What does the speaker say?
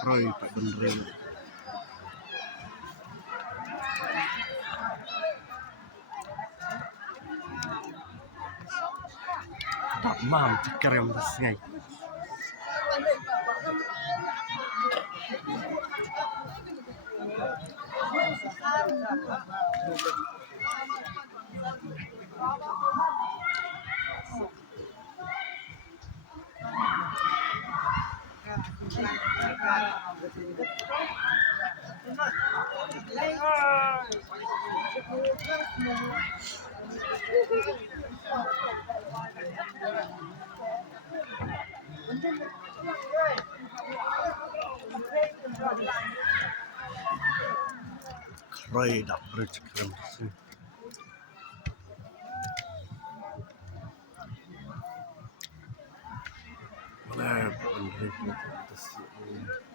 Roy Pak Bendril. Tak mam ceker yang besar. Roy tak berceker yang besar. Boleh Pak Bendril.